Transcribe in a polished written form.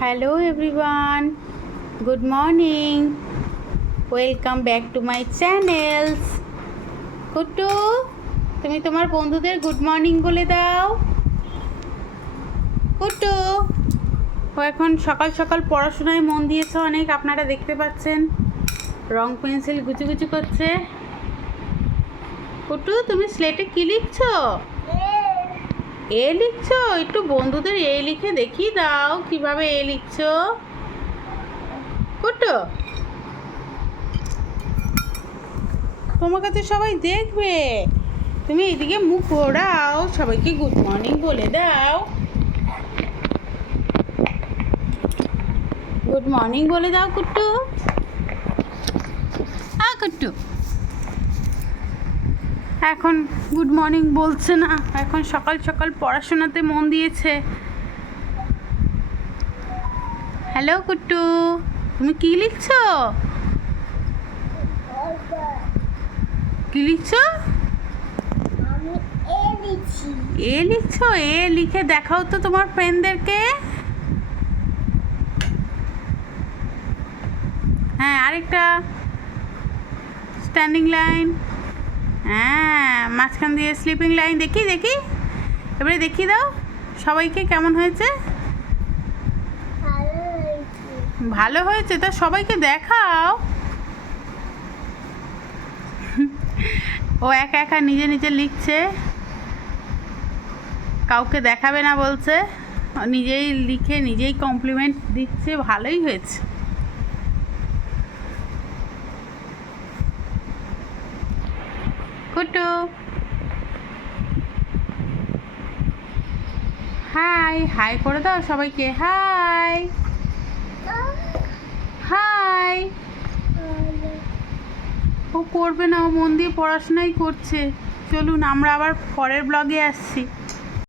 Hello everyone, good morning, welcome back to my channels. Kuttu, তুমি তোমার বন্ধুদের গুড মর্নিং বলে দাও। কুট্টু, ও এখন সকাল সকাল পড়াশোনায় মন দিয়েছে অনেক, আপনারা দেখতে পাচ্ছেন রং পেন্সিল গুচি করছে। কুট্টু, তুমি স্লেটে কি লিখছো? এ লিখছো? একটু বন্ধুদের এ লিখে দেখিয়ে দাও কিভাবে এ লিখছো। কুট্টু, তোমার কাছে সবাই দেখবে, তুমি এদিকে মুখ ঘোরাও, সবাইকে গুড মর্নিং বলে দাও। গুড মর্নিং বলে দাও কুট্টু। কুট্টু এখন গুড মর্নিং বলছে না, এখন সকাল সকাল পড়াশোনাতে মন দিয়েছে। হ্যালো কুট্টু, তুমি কি লিখছো? কি লিখছো? এ লিখছো? এ লিখে দেখাও তো তোমার ফ্রেন্ডদেরকে। হ্যাঁ, আরেকটা স্ট্যান্ডিং লাইন, হ্যাঁ মাঝখান দিয়ে স্লিপিং লাইন। দেখি এবারে দেখিয়ে দাও সবাইকে কেমন হয়েছে। ভালো হয়েছে, তা সবাইকে দেখাও। ও একা একা নিজে নিজে লিখছে, কাউকে দেখাবে না বলছে, নিজেই লিখে নিজেই কমপ্লিমেন্ট দিচ্ছে। ভালোই হয়েছে। কুটু, হাই হাই করে দাও সবাইকে। High high. ও করবে না, ও মন দিয়ে পড়াশোনাই করছে। চলুন, আমরা আবার পরের ব্লগে আসছি।